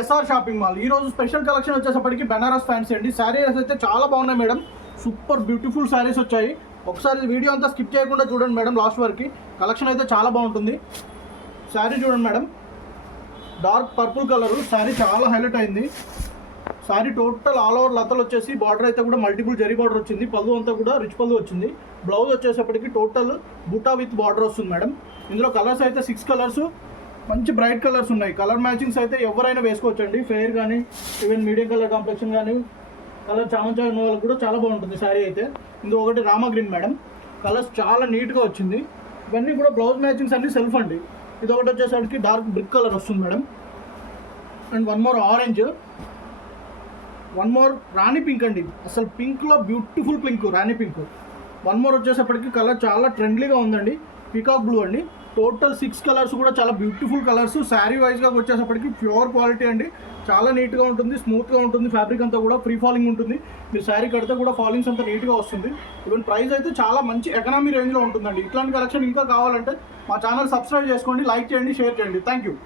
SR shopping mall. ఈ రోజు special collection వచ్చేసప్పటికి Banaras fancy అండి. శారీస్ అయితే చాలా బాగున్నాయి మేడం. సూపర్ బ్యూటిఫుల్ శారీస్ వచ్చాయి. ఒకసారి వీడియో అంతా స్కిప్ చేయకుండా చూడండి మేడం లాస్ట్ వరకు. కలెక్షన్ అయితే చాలా బాగుంటుంది. శారీ చూడండి madam, dark purple colour. Sari చాలా హైలైట్ అయింది. శారీ టోటల్ ఆల్ ఓవర్ లతలు వచ్చేసి బార్డర్ అయితే కూడా మల్టిపుల్ జరీ బార్డర్ వచ్చింది. పళ్ళు అంతా కూడా రిచ్ పళ్ళు వచ్చింది. బ్లౌజ్ వచ్చేసప్పటికి టోటల్ బుటా విత్ బార్డర్ వస్తుంది మేడం. ఇందులో కలర్స్ అయితే 6 కలర్స్, మంచి బ్రైట్ కలర్స్ ఉన్నాయి. కలర్ మ్యాచింగ్స్ అయితే ఎవరైనా వేసుకోవచ్చండి. ఫెయిర్ కానీ ఈవెన్ మీడియం కలర్ కాంప్లెక్షన్ కానీ కలర్ చామంచా ఉన్న వాళ్ళకి కూడా చాలా బాగుంటుంది శారీ అయితే. ఇందులో ఒకటి రామా గ్రీన్ మేడం. కలర్స్ చాలా నీట్గా వచ్చింది. ఇవన్నీ కూడా బ్లౌజ్ మ్యాచింగ్స్ అన్నీ సెల్ఫ్ అండి. ఇది ఒకటి వచ్చేసరికి డార్క్ బ్రిక్ కలర్ వస్తుంది madam. And one more orange, one more Rani pink అండి. అసలు పింక్లో బ్యూటిఫుల్ పింక్, రాణి పింక్. వన్ మోర్ వచ్చేసప్పటికి కలర్ చాలా ట్రెండ్లీగా ఉందండి, పీకాక్ బ్లూ అండి. టోటల్ 6 కలర్స్ కూడా చాలా బ్యూటిఫుల్ కలర్స్. శారీ వైజ్గా వచ్చేసప్పటికి ప్యూర్ క్వాలిటీ అండి. చాలా నీట్గా ఉంటుంది, స్మూత్గా ఉంటుంది. ఫ్యాబ్రిక్ అంతా కూడా ఫ్రీ ఫాలింగ్ ఉంటుంది. మీరు శారీ కడితే కూడా ఫాలింగ్స్ అంతా నీట్గా వస్తుంది. ఈవెన్ ప్రైస్ అయితే చాలా మంచి ఎకనామీ రేంజ్లో ఉంటుందండి. ఇట్లాంటి కలెక్షన్ ఇంకా కావాలంటే మా ఛానల్ సబ్స్క్రైబ్ చేసుకోండి, లైక్ చేయండి, షేర్ చేయండి. Thank you.